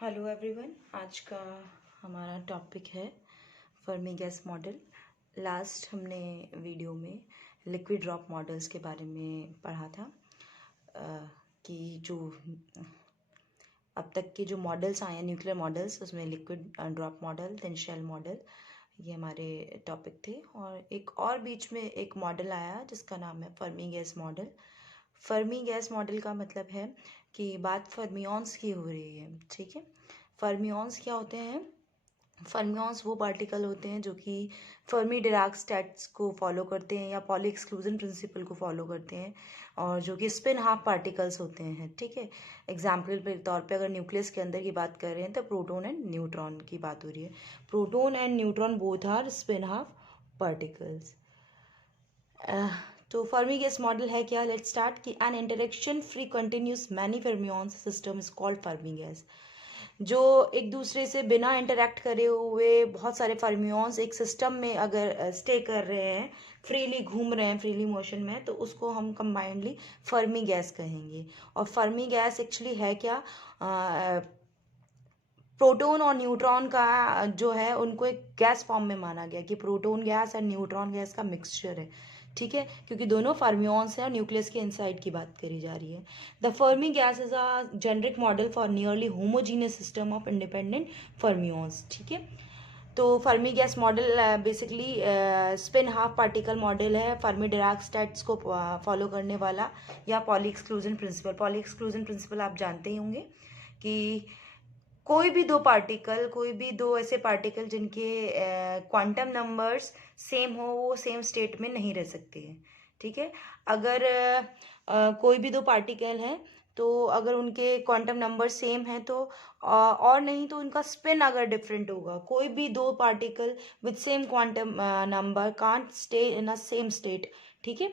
Hello everyone, आज का हमारा टॉपिक है फर्मी गैस मॉडल। लास्ट हमने वीडियो में लिक्विड ड्रॉप मॉडल्स के बारे में पढ़ा था कि जो अब तक के जो मॉडल्स आए हैं न्यूक्लियर मॉडल्स, उसमें liquid drop model, then shell model, ये हमारे टॉपिक थे। और एक और बीच में एक मॉडल आया जिसका नाम है Fermi gas model. Fermi gas model का मतलब है कि बात फर्मियॉन्स की हो रही है, ठीक है। फर्मियॉन्स क्या होते हैं? फर्मियॉन्स वो पार्टिकल होते हैं जो कि फर्मी डिराक स्टैट्स को फॉलो करते हैं या पॉली एक्सक्लूजन प्रिंसिपल को फॉलो करते हैं, और जो कि स्पिन हाफ पार्टिकल्स होते हैं, ठीक है। एग्जाम्पल के तौर पे अगर न्यूक्लियस के अंदर की बात कर रहे हैं तो प्रोटॉन एंड न्यूट्रॉन की बात हो रही है। Proton and neutron both are spin half particles. तो फर्मी गैस मॉडल है क्या? लेट्स स्टार्ट कि an interaction free continuous many fermions system is called Fermi gas. जो एक दूसरे से बिना इंटरेक्ट करे हुए बहुत सारे फर्मियॉन्स एक सिस्टम में अगर स्टे कर रहे हैं, फ्रीली घूम रहे हैं, फ्रीली मोशन में, तो उसको हम कंबाइंडली फर्मी गैस कहेंगे। और फर्मी गैस एक्चुअली है क्या? प्रोटॉन और न्यूट्रॉन का जो है उनको एक गैस फॉर्म में माना गया कि प्रोटॉन गैस और न्यूट्रॉन गैस का मिक्सचर है, ठीक है, क्योंकि दोनों फर्मियॉन्स हैं और न्यूक्लियस के इनसाइड की बात करी जा रही है। The Fermi gas is a generic model for nearly homogeneous system of independent fermions, ठीक है। तो Fermi gas model basically spin half particle model है, फर्मी डिराक स्टैट्स को फॉलो करने वाला, या Pauli exclusion principle. Pauli exclusion principle आप जानते ही होंगे कि कोई भी दो ऐसे पार्टिकल जिनके क्वांटम नंबर्स सेम हो, वो सेम स्टेट में नहीं रह सकते हैं, ठीक है। अगर कोई भी दो पार्टिकल हैं तो अगर उनके क्वांटम नंबर सेम है तो और नहीं तो उनका स्पिन अगर डिफरेंट होगा, कोई भी दो particle with same quantum number can't stay in a same state, ठीक है।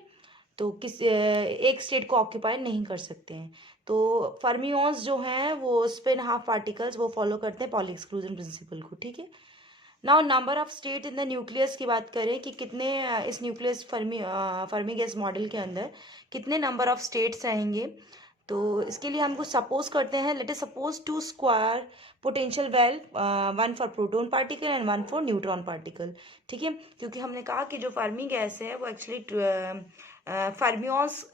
तो एक स्टेट को ऑक्यूपाई नहीं कर सकते हैं। तो फर्मियॉन्स जो हैं वो स्पिन हाफ पार्टिकल्स वो फॉलो करते हैं पॉली एक्सक्लूजन प्रिंसिपल को, ठीक है। Now number of state in the nucleus की बात करें कि कितने इस न्यूक्लियस फर्मी गैस मॉडल के अंदर कितने नंबर ऑफ स्टेट्स रहेंगे। तो इसके लिए हम कुछ सपोज करते हैं। Late us suppose 2 square potential well, 1 for proton particle and 1 for neutron particle, ठीक है। क्योंकि हमने कहा कि जो फर्मी गैस है वो एक्चुअली फर्मियॉन्स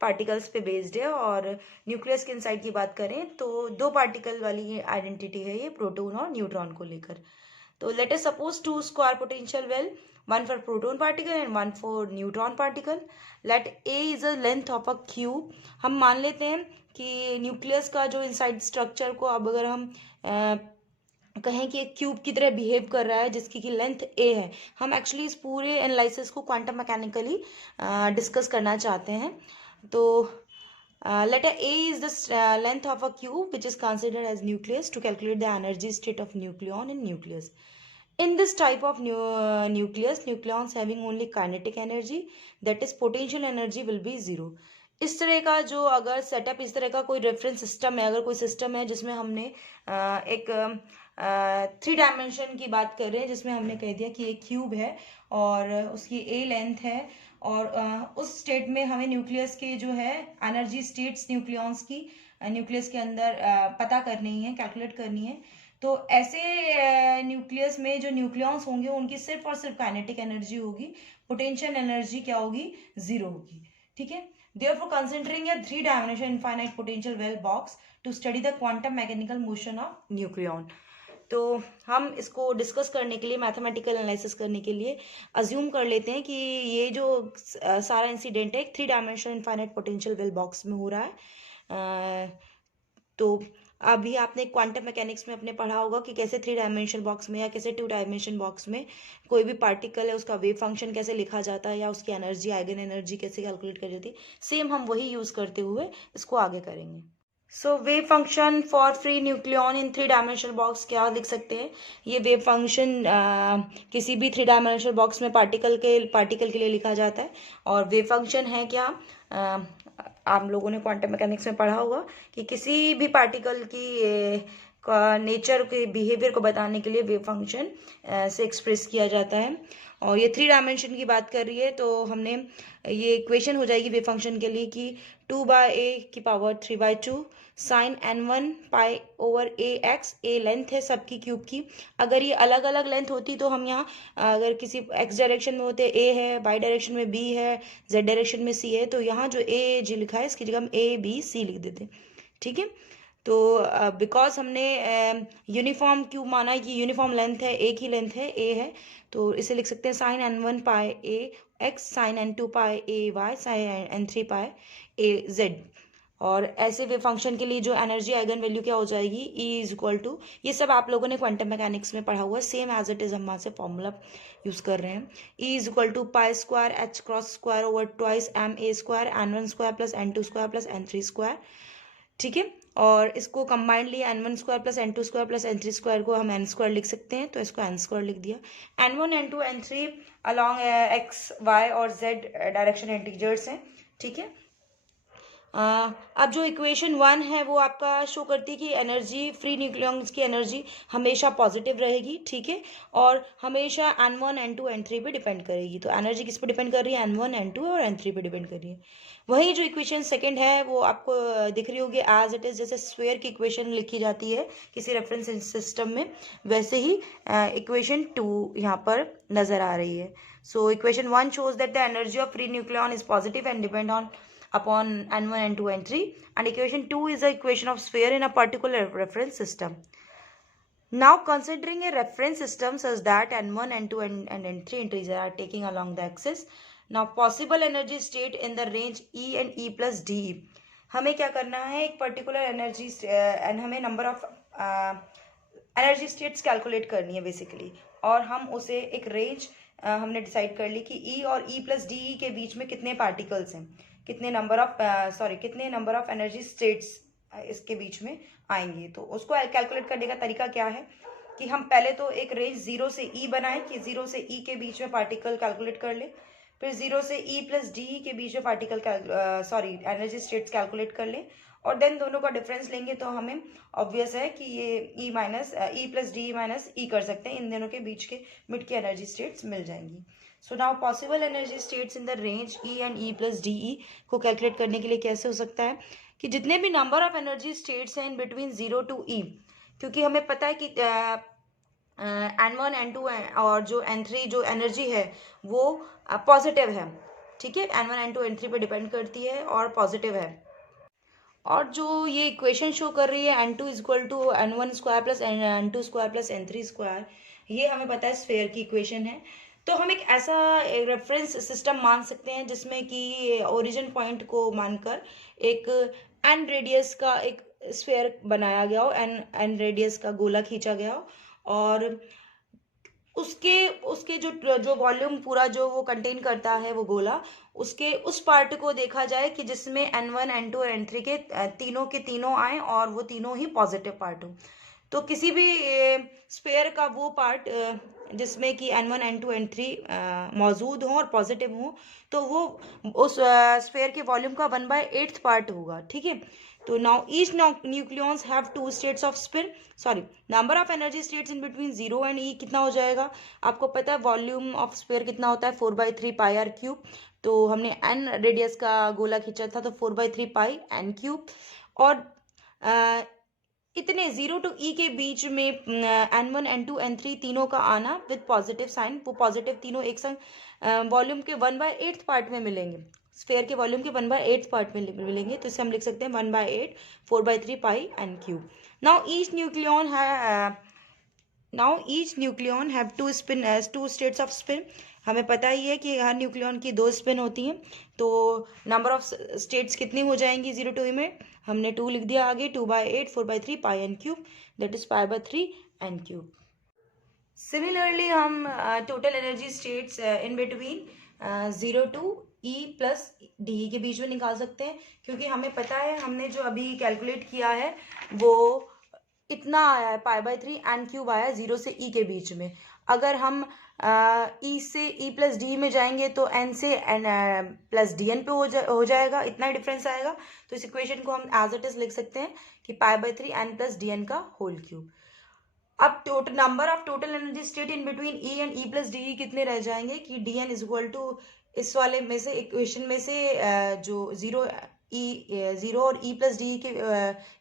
पार्टिकल्स पे बेस्ड है, और न्यूक्लियस के इनसाइड की बात करें तो दो पार्टिकल वाली आइडेंटिटी है ये, प्रोटॉन और न्यूट्रॉन को लेकर। तो let us suppose 2 square potential well, 1 for proton particle and 1 for neutron particle. Let A is a length of a cube. हम मान लेते हैं कि न्यूक्लियस का जो इनसाइड स्ट्रक्चर को अब अगर हम कहें कि एक क्यूब की तरह बिहेव कर रहा है जिसकी की लेंथ ए है। हम एक्चुअली इस पूरे एनालिसिस को क्वांटम मैकेनिकली डिस्कस करना चाहते हैं। तो letter A is the length of a cube which is considered as nucleus to calculate the energy state of nucleon in nucleus. In this type of nucleus, nucleons having only kinetic energy, that is potential energy will be zero. इस तरह का जो अगर setup, इस तरह का कोई reference system है, अगर कोई सिस्टम है जिसमें हमने एक 3 डायमेंशन की बात कर रहे हैं, जिसमें हमने कह दिया कि एक क्यूब है और उसकी ए लेंथ है, और उस स्टेट में हमें न्यूक्लियस के जो है एनर्जी स्टेट्स न्यूक्लियॉन्स की न्यूक्लियस के अंदर पता करनी है, कैलकुलेट करनी है। तो ऐसे न्यूक्लियस में जो न्यूक्लियॉन्स होंगे उनकी सिर्फ और सिर्फ काइनेटिक एनर्जी होगी, पोटेंशियल एनर्जी क्या होगी? 0 होगी, ठीक है। Therefore, considering a 3-dimensional infinite potential well box to study the quantum mechanical motion of nucleon. तो हम इसको डिस्कस करने के लिए, मैथमेटिकल एनालिसिस करने के लिए अज्यूम कर लेते हैं कि ये जो सारा इंसिडेंट है एक 3-डायमेंशनल इनफाइनाइट पोटेंशियल वेल बॉक्स में हो रहा है। तो अभी आपने क्वांटम मैकेनिक्स में अपने पढ़ा होगा कि कैसे 3-डायमेंशनल बॉक्स में या कैसे 2-डायमेंशन बॉक्स में कोई भी पार्टिकल है उसका वेव फंक्शन कैसे लिखा जाता है, या उसकी एनर्जी, आइगन एनर्जी कैसे कैलकुलेट कर जाती है। सेम हम वही यूज करते हुए इसको आगे करेंगे। So wave function for free nucleon in 3-डायमेंशनल बॉक्स क्या लिख सकते हैं? ये वेव फंक्शन किसी भी 3-डायमेंशनल बॉक्स में पार्टिकल के लिए लिखा जाता है। और वेव फंक्शन है क्या? आप लोगों ने क्वांटम मैकेनिक्स में पढ़ा होगा कि किसी भी पार्टिकल की नेचर के बिहेवियर को बताने के लिए वेव फंक्शन से एक्सप्रेस किया जाता है। और ये 3 डायमेंशन की बात कर रही है, तो हमने ये इक्वेशन हो जाएगी वेव फंक्शन के लिए कि 2/a⁴ 3/2 sine n1 pi over A X, A length है सबकी क्यूब की। अगर ये अलग अलग लेंथ होती तो हम यहाँ अगर किसी एक्स डायरेक्शन में होते ए है, वाई डायरेक्शन में बी है, जेड डायरेक्शन में सी है, तो यहाँ जो ए जी लिखा है इसकी जगह हम ए बी सी लिख देते। ठीक है, तो बिकॉज हमने यूनिफॉर्म क्यों माना है कि यूनिफॉर्म लेंथ है, एक ही लेंथ है, ए है, तो इसे लिख सकते हैं साइन n1 पाई ए एक्स, साइन n2 पाई ए वाई, साइन n3 पाई ए जेड। और ऐसे वे फंक्शन के लिए जो एनर्जी आइगन वैल्यू क्या हो जाएगी, ई इज इक्वल टू, ये सब आप लोगों ने क्वांटम मैकेनिक्स में पढ़ा हुआ है, सेम एज इट इज हम वहाँ से फॉर्मूला यूज कर रहे हैं। E is equal to pi square H cross square over twice M A square n1 square plus n2 square plus n3 square. ठीक है, और इसको combinedly n1 square plus n2 square plus n3 square को हम n square लिख सकते हैं, तो इसको n स्क्वायर लिख दिया। n1 n2 n3 along x y और z डायरेक्शन इंटीजर्स हैं। ठीक है, अब जो इक्वेशन 1 है वो आपका शो करती है कि एनर्जी, फ्री न्यूक्लियॉन्स की एनर्जी हमेशा पॉजिटिव रहेगी। ठीक है, और हमेशा n1 n2 n3 पे डिपेंड करेगी। तो एनर्जी किस पे डिपेंड कर रही है, n1 n2 और n3 पे डिपेंड कर रही है। वही जो इक्वेशन सेकंड है वो आपको दिख रही होगी एज इट इज, जैसे स्फीयर की इक्वेशन लिखी जाती है किसी रेफरेंस सिस्टम में, वैसे ही इक्वेशन 2 यहाँ पर नजर आ रही है। So equation 1 shows that the energy of free nucleon is positive and depend on upon n1 n2 n3, and equation 2 is the equation of sphere in a particular reference system. Now considering a reference system such that n1 n2 and n3 integers are taking along the axis, now possible energy state in the range E and E plus DE, हमें क्या करना है, एक particular energy हमें number of energy states calculate करनी है basically, और हम उसे एक रेंज हमने डिसाइड कर ली कि E और E प्लस DE के बीच में कितने पार्टिकल्स हैं, कितने नंबर ऑफ एनर्जी स्टेट्स इसके बीच में आएंगे। तो उसको कैलकुलेट करने का तरीका क्या है कि हम पहले तो एक रेंज 0 से E बनाएं कि 0 से E के बीच में पार्टिकल कैलकुलेट कर ले, फिर 0 से E प्लस DE के बीच में एनर्जी स्टेट्स कैलकुलेट कर लें, और देन दोनों का डिफरेंस लेंगे तो हमें ऑब्वियस है कि ये E plus DE minus E कर सकते हैं, इन दोनों के बीच के मिड की एनर्जी स्टेट्स मिल जाएंगी। So now possible energy states in the range E and E plus DE को कैलकुलेट करने के लिए कैसे हो सकता है कि जितने भी नंबर ऑफ एनर्जी स्टेट्स हैं इन बिटवीन 0 टू E, क्योंकि हमें पता है कि n1 n2 और जो n3 जो एनर्जी है वो पॉजिटिव है। ठीक है, n1 n2 n3 पे डिपेंड करती है और पॉजिटिव है। और जो ये इक्वेशन शो कर रही है n2 is equal to n1 square plus n2 square plus n3 square, ये हमें पता है स्फीयर की इक्वेशन है। तो हम एक ऐसा रेफरेंस सिस्टम मान सकते हैं जिसमें कि ओरिजिन पॉइंट को मानकर एक n रेडियस का एक स्फीयर बनाया गया हो, n रेडियस का गोला खींचा गया हो, और उसके जो वॉल्यूम पूरा जो वो कंटेन करता है वो गोला, उसके उस पार्ट को देखा जाए कि जिसमें n1 n2 और n3 के तीनों के तीनों आए और वो तीनों ही पॉजिटिव पार्ट हो। तो किसी भी स्फीयर का वो पार्ट जिसमें कि n1 n2 n3 मौजूद हो और पॉजिटिव हो, तो वो उस स्फीयर के वॉल्यूम का 1/8 पार्ट होगा। ठीक है, तो now each nucleons have 2 states off spin, number of energy states in between 0 and E कितना हो जाएगा, आपको पता है वॉल्यूम ऑफ स्फीयर कितना होता है, 4/3 पाई आर क्यूब। तो हमने n रेडियस का गोला खींचा था तो 4/3 पाई n क्यूब, और इतने 0 टू E के बीच में n1 n2 n3 तीनों का आना विद पॉजिटिव साइन, वो पॉजिटिव तीनों एक संग वॉल्यूम के 1/8 पार्ट में मिलेंगे, स्फीयर के वॉल्यूम के 1/8 पार्ट में मिलेंगे, तो इसे हम लिख सकते हैं 1/8 4/3 pi n cube. Now each nucleon have 2 states off spin, हमें पता ही है कि हर न्यूक्लियॉन की 2 स्पिन होती हैं, तो नंबर ऑफ स्टेट्स कितनी हो जाएंगी 0 टू E में, हमने 2 लिख दिया आगे, 2/8 4/3 pi n cube, that is π/3 n cube. Similarly हम total energy states in between 0 to E plus DE के बीच में निकाल सकते हैं, क्योंकि हमें पता है, हमने जो अभी कैलकुलेट किया है वो इतना आया है, π/3 n क्यूब आया है 0 से E के बीच में। अगर हम E से E प्लस D में जाएंगे तो n से n प्लस DN पे हो जाएगा, इतना ही डिफरेंस आएगा। तो इस इक्वेशन को हम एज इट इज लिख सकते हैं कि π/3 n प्लस DN का होल क्यूब। अब number of total energy state in between E and E plus DE कितने रह जाएंगे कि DN इज इक्वल टू इस वाले में से इक्वेशन में से जो 0 ई जीरो और ई प्लस डी की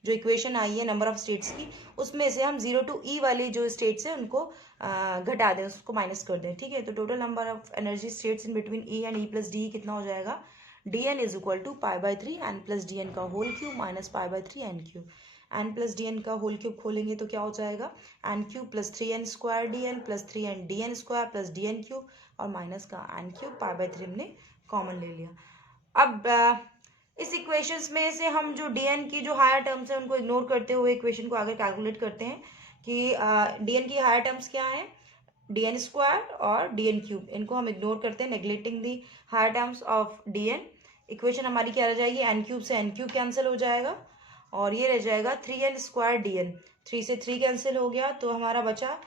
जो इक्वेशन आई है नंबर ऑफ स्टेट्स की, उसमें से हम जीरो टू ई वाली जो स्टेट्स है उनको घटा दें, उसको माइनस कर दें, ठीक है। तो total number of energy states in between E and E plus D कितना हो जाएगा, D N is equal to pi by 3 N plus D N का whole cube minus pi by 3 N cube. N plus D N का whole cube खोलेंगे तो क्या हो जाएगा, N cube plus 3n square D N plus 3n D N square plus D N cube और minus का N cube pi by 3 हमने common ले लिया। अब इस इक्वेशंस में से हम जो डीएन की जो हायर टर्म्स है उनको इग्नोर करते हुए इक्वेशन को आगे कैलकुलेट करते हैं कि डीएन की हायर टर्म्स क्या है, डीएन स्क्वायर और डीएन क्यूब, इनको हम इग्नोर करते हैं, neglecting the higher terms of D N. Equation हमारी क्या रह जाएगी, एन क्यूब से एन क्यूब कैंसिल हो जाएगा और ये रह जाएगा 3n स्क्वायर डीएन, 3 से 3 कैंसिल हो गया तो हमारा बचा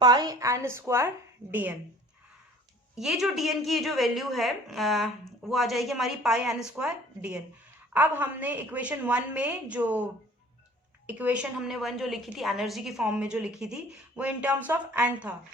पाई एन स्क्वायर डीएन। ये जो डीएन की जो वैल्यू है वो आ जाएगी हमारी पाई एन स्क्वायर डीएन। अब हमने इक्वेशन 1 में जो इक्वेशन हमने 1 जो लिखी थी एनर्जी की फॉर्म में जो लिखी थी वो इन टर्म्स ऑफ एन था,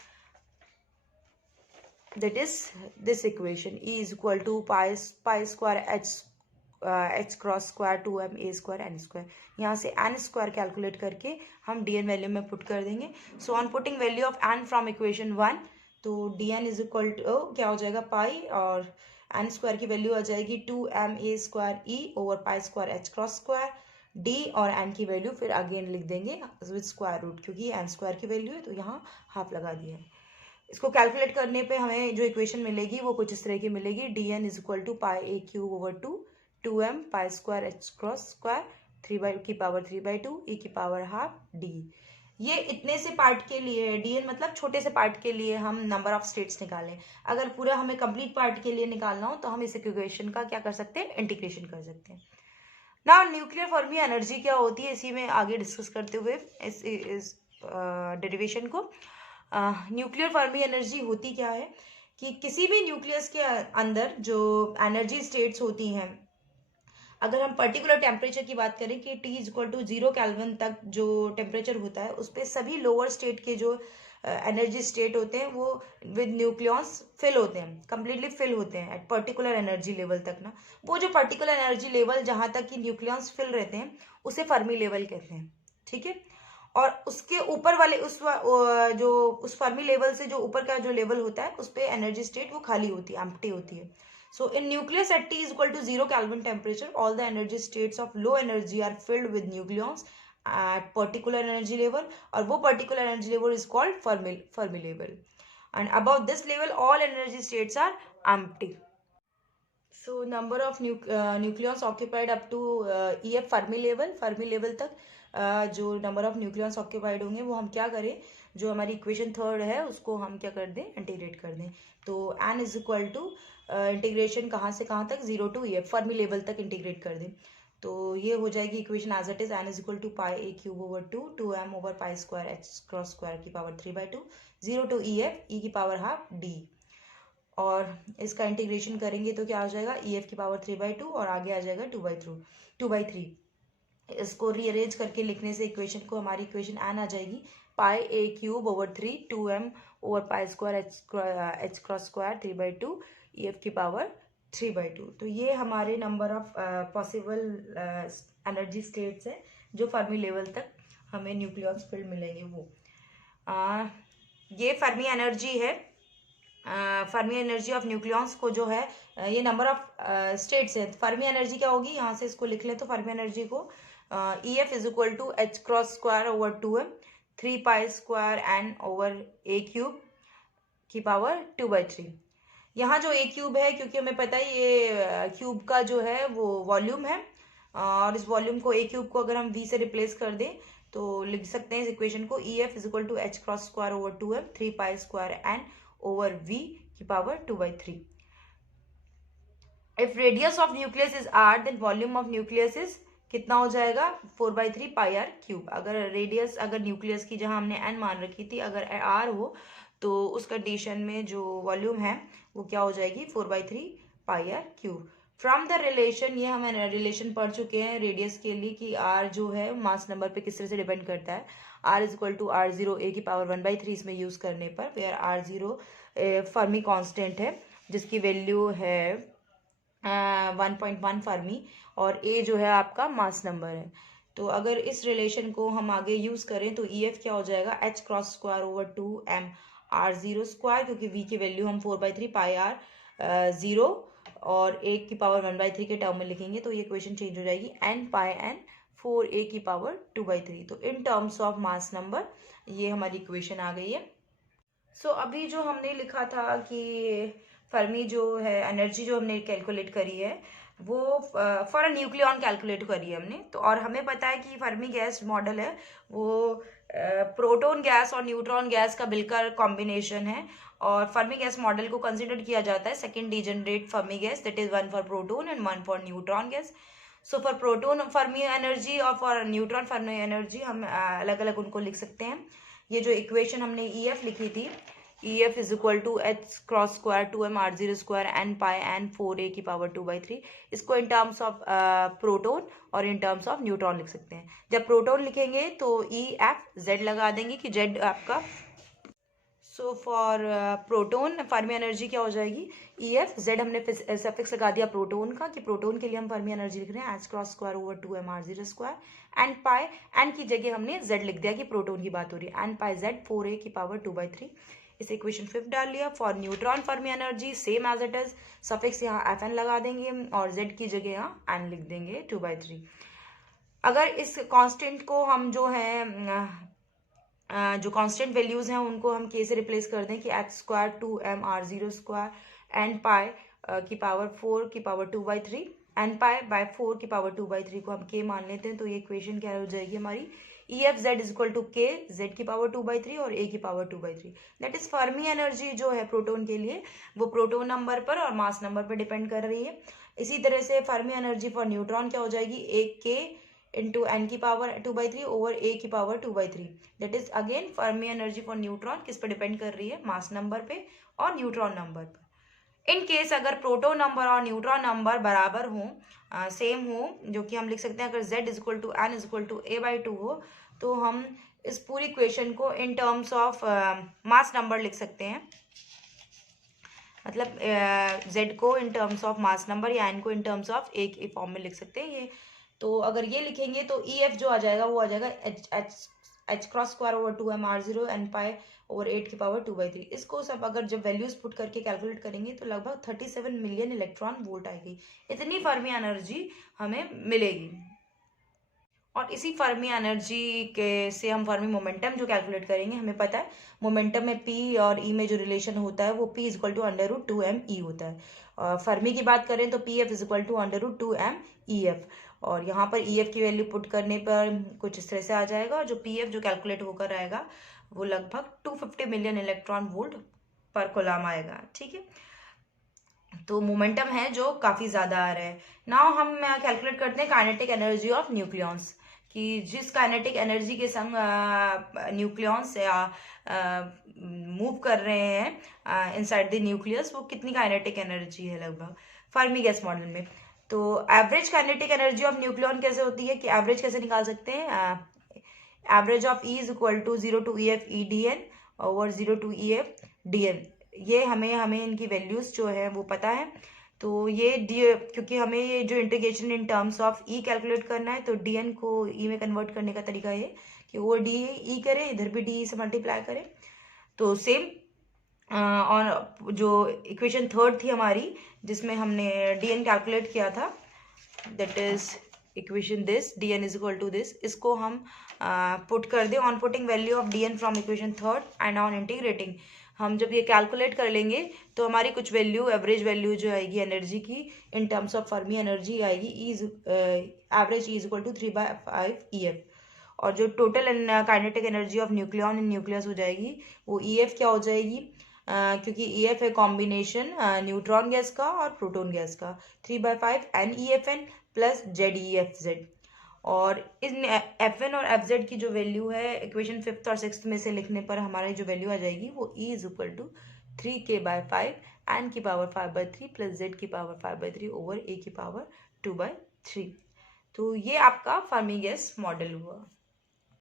that is this equation E is equal to pi square H cross square 2m A square N square. यहाँ से एन स्क्वायर कैलकुलेट करके हम डी एन वैल्यू में पुट कर देंगे। So on putting value of N from equation 1 तो D N is equal to क्या हो जाएगा, पाई और एन स्क्वायर की वैल्यू आ जाएगी 2m A square E over pi square H cross square, D और एन की वैल्यू फिर अगेन लिख देंगे विद स्क्वायर रूट, क्योंकि एन स्क्वायर की वैल्यू है तो यहाँ हाफ लगा दिया है। इसको कैलकुलेट करने पे हमें जो इक्वेशन मिलेगी वो कुछ इस तरह की मिलेगी, D N is equal to pi A cube over 2m pi square H cross square 3 की पावर 3/2 ई की पावर हाफ डी। ये इतने से पार्ट के लिए है, डीएन मतलब छोटे से पार्ट के लिए हम नंबर ऑफ स्टेट्स निकालें। अगर पूरा हमें कंप्लीट पार्ट के लिए निकालना हो तो हम इस इक्वेशन का क्या कर सकते हैं, इंटीग्रेशन कर सकते हैं। ना न्यूक्लियर फर्मी एनर्जी क्या होती है इसी में आगे डिस्कस करते हुए इस डेरिवेशन को। न्यूक्लियर फर्मी एनर्जी होती क्या है कि किसी भी न्यूक्लियस के अंदर जो एनर्जी स्टेट्स होती हैं, अगर हम पर्टिकुलर टेम्परेचर की बात करें कि T is equal to 0 kelvin तक जो टेम्परेचर होता है उस पर सभी लोअर स्टेट के जो एनर्जी स्टेट होते हैं वो विद न्यूक्लियॉन्स फिल होते हैं, कंप्लीटली फिल होते हैं एट पर्टिकुलर एनर्जी लेवल तक ना। वो जो पर्टिकुलर एनर्जी लेवल जहाँ तक कि न्यूक्लियॉन्स फिल रहते हैं उसे फर्मी लेवल कहते हैं, ठीक है। और उसके ऊपर वाले उस फर्मी लेवल से जो ऊपर का जो लेवल होता है उस पर एनर्जी स्टेट वो खाली होती है, एम्प्टी होती है। So in nucleus at T is equal to 0 Kelvin temperature, all the energy states of low energy are filled with nucleons at particular energy level, और वो particular energy level is called Fermi level, and above this level all energy states are empty. So number of nucleons occupied up to EF Fermi level तक जो number of nucleons occupied होंगे वो हम क्या करें, जो हमारी इक्वेशन 3 है उसको हम क्या कर दें, इंटीग्रेट कर दें। तो N is equal to integration कहाँ से कहाँ तक, 0 टू EF फर्मी लेवल तक इंटीग्रेट कर दें तो ये हो जाएगी equation as it is, N is equal to pi A cube over 2m over pi square H cross square की पावर 3/2 0 टू EF ई की पावर हाफ डी। और इसका इंटीग्रेशन करेंगे तो क्या हो जाएगा, EF की पावर 3/2 और आगे आ जाएगा 2/3। इसको रीअरेंज करके लिखने से इक्वेशन को हमारी इक्वेशन एन आ जाएगी pi A cube over 3 2m over pi square H cross square 3/2 EF की पावर 3/2। तो ये हमारे number of possible energy states हैं जो फर्मी लेवल तक हमें न्यूक्लियॉन्स फील्ड मिलेंगे वो। ये फर्मी एनर्जी है, फर्मी एनर्जी ऑफ न्यूक्लियॉन्स को जो है ये नंबर ऑफ स्टेट्स है। फर्मी एनर्जी क्या होगी, यहाँ से इसको लिख ले तो फर्मी एनर्जी को EF is equal to h cross square over 2m 3 pi square n over a cube की पावर 2/3। यहाँ जो ए क्यूब है क्योंकि हमें पता है ये क्यूब का जो है वो वॉल्यूम है और इस वॉल्यूम को ए क्यूब को अगर हम v से रिप्लेस कर दें तो लिख सकते हैं इस इक्वेशन को EF is equal to h cross square over 2m 3 pi square n over v की power 2/3। If radius of nucleus is r then volume of nucleus is कितना हो जाएगा 4/3 पाई r क्यूब। अगर रेडियस अगर nucleus की जहां हमने n मान रखी थी अगर r हो तो उस कंडीशन में जो वॉल्यूम है वो क्या हो जाएगी 4/3 pi r cube. From the relation, ये हम रिलेशन पढ़ चुके हैं रेडियस के लिए कि r जो है मास नंबर पे किस तरह से डिपेंड करता है, r is equal to r0 a की पावर 1/3 इसमें यूज करने पर, वेयर r0 फर्मी कांस्टेंट है जिसकी वैल्यू है 1.1 फर्मी और ए जो है आपका मास नंबर है। तो अगर इस रिलेशन को हम आगे यूज करें तो ई एफ क्या हो जाएगा, h cross square over 2m r0 square, क्योंकि वी की वैल्यू हम 4/3 पाई आर 0 और ए की पावर 1/3 के टर्म में लिखेंगे तो ये इक्वेशन चेंज हो जाएगी n पाई n 4a की पावर 2/3। तो इन टर्म्स ऑफ मास नंबर ये हमारी इक्वेशन आ गई है। सो अभी जो हमने लिखा था कि फर्मी जो है एनर्जी जो हमने कैलकुलेट करी है वो फॉर अ न्यूक्लियॉन कैलकुलेट करी है हमने। तो और हमें पता है कि फर्मी गैस मॉडल है वो प्रोटॉन गैस और न्यूट्रॉन गैस का मिलकर कॉम्बिनेशन है और फर्मी गैस मॉडल को कंसिडर किया जाता है second degenerate Fermi gas, that is one for proton and one for neutron gas. So for proton Fermi energy और फॉर न्यूट्रॉन फर्मी एनर्जी हम अलग अलग उनको लिख सकते हैं। ये जो इक्वेशन हमने ई एफ लिखी थी, E F is equal to h cross square 2m r0 square n pi n 4a की पावर 2/3, इसको इन टर्म्स ऑफ प्रोटॉन और इन टर्म्स ऑफ न्यूट्रॉन लिख सकते हैं। जब प्रोटॉन लिखेंगे तो ई एफ जेड लगा देंगे कि जेड आपका, so for proton Fermi energy क्या हो जाएगी, ई एफ जेड हमने सफिक्स लगा दिया प्रोटॉन का कि प्रोटॉन के लिए हम फर्मी एनर्जी लिख रहे हैं h cross square over 2m r0 square and pi n की जगह हमने जेड लिख दिया कि प्रोटॉन की बात हो रही है, एन पाई जेड 4a की पावर 2/3। इस इक्वेशन 5 डाल लिया। For neutron Fermi energy same as it is, suffix यहाँ एफ एन लगा देंगे और जेड की जगह यहाँ एन लिख देंगे 2/3। अगर इस कांस्टेंट को हम जो है जो कांस्टेंट वैल्यूज हैं उनको हम के से रिप्लेस कर दें कि H square 2m r0 square N pi की पावर 4 की पावर 2/3, एन पाई बाय 4 की पावर 2/3 को हम के मान लेते हैं तो ये इक्वेशन क्या हो जाएगी हमारी, E F Z is equal to k Z की पावर 2/3 और ए की power 2/3। That is Fermi energy जो है प्रोटॉन के लिए वो प्रोटॉन नंबर पर और मास नंबर पर डिपेंड कर रही है। इसी तरह से फर्मी एनर्जी फॉर न्यूट्रॉन क्या हो जाएगी, एक के इंटू एन की पावर 2/3 ओवर ए की power 2/3। That is again Fermi energy for neutron किस पे डिपेंड कर रही है, मास नंबर पे और न्यूट्रॉन नंबर पर। इन केस अगर प्रोटॉन नंबर और न्यूट्रॉन नंबर बराबर हो, सेम हो, जो कि हम लिख सकते हैं अगर z is equal to N is equal to a/2 हो तो हम इस पूरी इक्वेशन को in terms of mass number लिख सकते हैं। मतलब z को in terms of mass number या n को इन टर्म्स ऑफ ए के फॉर्म में लिख सकते हैं। ये तो अगर ये लिखेंगे तो ई एफ जो आ जाएगा वो आ जाएगा h cross square over 2m r0 n pi over 8 की पावर 2/3। इसको सब अगर जब वैल्यूज पुट करके कैलकुलेट करेंगे तो लगभग 37 मिलियन इलेक्ट्रॉन वोल्ट आएगी, इतनी फर्मी एनर्जी हमें मिलेगी। और इसी फर्मी एनर्जी के से हम फर्मी मोमेंटम जो कैलकुलेट करेंगे, हमें पता है मोमेंटम में पी और ई में जो रिलेशन होता है वो P is equal to √2m/e होता है। फर्मी की बात करें तो P F is equal to √2m/e/f और यहाँ पर ई एफ की वैल्यू पुट करने पर कुछ इस तरह से आ जाएगा और जो पी एफ जो कैलकुलेट होकर आएगा वो लगभग 250 मिलियन इलेक्ट्रॉन वोल्ट पर कूलम आएगा। ठीक है, तो मोमेंटम है जो काफ़ी ज़्यादा आ रहा है। नाउ हम कैलकुलेट करते हैं काइनेटिक एनर्जी ऑफ न्यूक्लियॉन्स कि जिस काइनेटिक एनर्जी के संग न्यूक्लियॉन्स मूव कर रहे हैं इनसाइड द न्यूक्लियस वो कितनी काइनेटिक एनर्जी है लगभग फर्मी गैस मॉडल में। तो average kinetic energy of nucleon कैसे होती है कि एवरेज कैसे निकाल सकते हैं, average of E is equal to 0 to EF EdN over 0 to EF DN। ये हमें इनकी वैल्यूज जो है वो पता है। तो ये क्योंकि हमें ये जो integration in terms of E calculate करना है तो DN को ई में कन्वर्ट करने का तरीका ये कि वो डी ई करें, इधर भी डी से मल्टीप्लाई करें। तो सेम और जो इक्वेशन थर्ड थी हमारी जिसमें हमने DN कैलकुलेट किया था, that is equation this DN is equal to this, इसको हम पुट कर दें on putting value of DN from equation third and on integrating हम जब ये कैलकुलेट कर लेंगे तो हमारी कुछ वैल्यू एवरेज वैल्यू जो आएगी एनर्जी की in terms of Fermi energy आएगी average E is equal to 3/5 EF और जो total kinetic energy of nucleon in nucleus हो जाएगी वो EF क्या हो जाएगी, क्योंकि EF है कॉम्बिनेशन न्यूट्रॉन गैस का और प्रोटॉन गैस का 3/5 NEFN प्लस ZEFZ। और इन FN और FZ की जो वैल्यू है इक्वेशन 5th और 6th में से लिखने पर हमारी जो वैल्यू आ जाएगी वो E is equal to 3k/5 N की पावर 5/3 प्लस Z की पावर 5/3 ओवर A की पावर 2/3। तो ये आपका फर्मी गैस मॉडल हुआ।